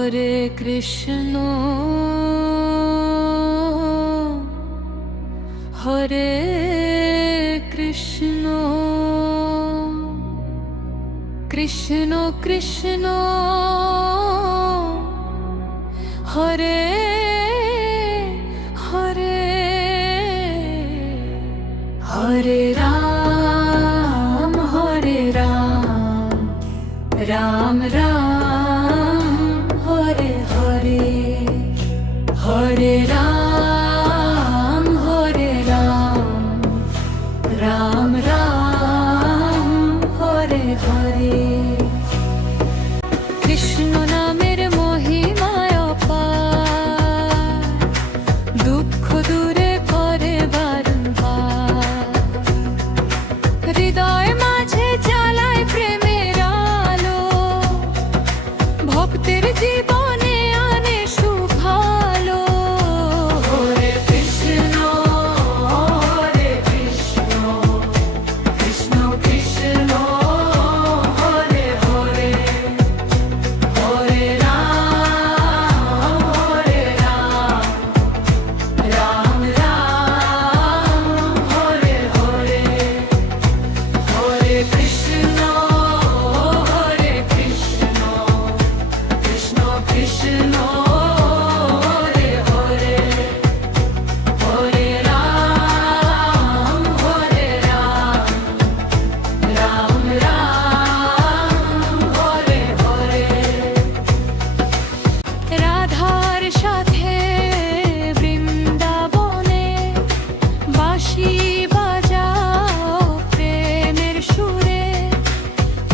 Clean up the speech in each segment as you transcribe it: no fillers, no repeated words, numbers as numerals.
হরে কৃষ্ণ হরে কৃষ্ণ কৃষ্ণ কৃষ্ণ হরে হরে হরে রাম রাম রাম হরে হরে হরে রাম রাম রাম হরে হরে কৃষ্ণ নামের মহিমায় অপার, দুঃখ দূরে করে বারংবার, হৃদয় মাঝে জ্বালায় প্রেমের আলো, ভক্তের জীবনে আনে সুভালো। হরে কৃষ্ণ কৃষ্ণ কৃষ্ণ হরে হরে হরে রাম রাম রাম হরে হরে হরে কৃষ্ণ কৃষ্ণ কৃষ্ণ হরে হরে হরে রাম রাম রাম হরে হরে। রাধার সাথে বৃন্দাবনে বাঁশি বাজাও প্রেমের সুরে,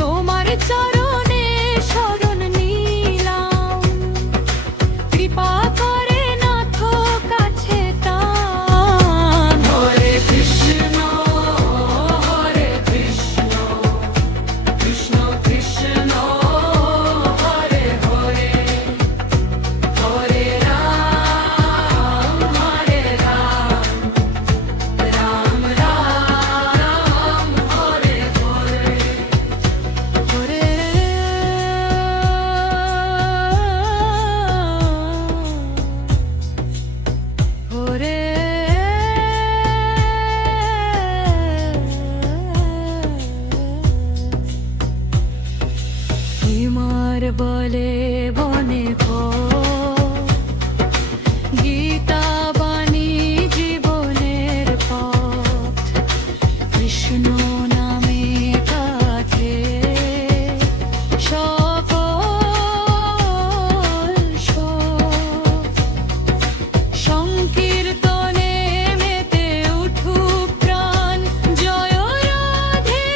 তোমার চরণে শরণ নিলাম, কৃপা করে নাথ কাছে টান। হরে কৃষ্ণ কৃষ্ণ কৃষ্ণ হরে হরে হরে রাম রাম রাম হরে হরে হরে হরে হিমার বলে বনে গীতা বাণী জীবনের পথ, কৃষ্ণ নামে কাটে সকল শোক, সংকীর্তনে মেতে উঠুক প্রাণ, জয় রাধে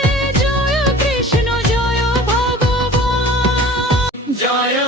জয় কৃষ্ণ জয় ভগবান, জয়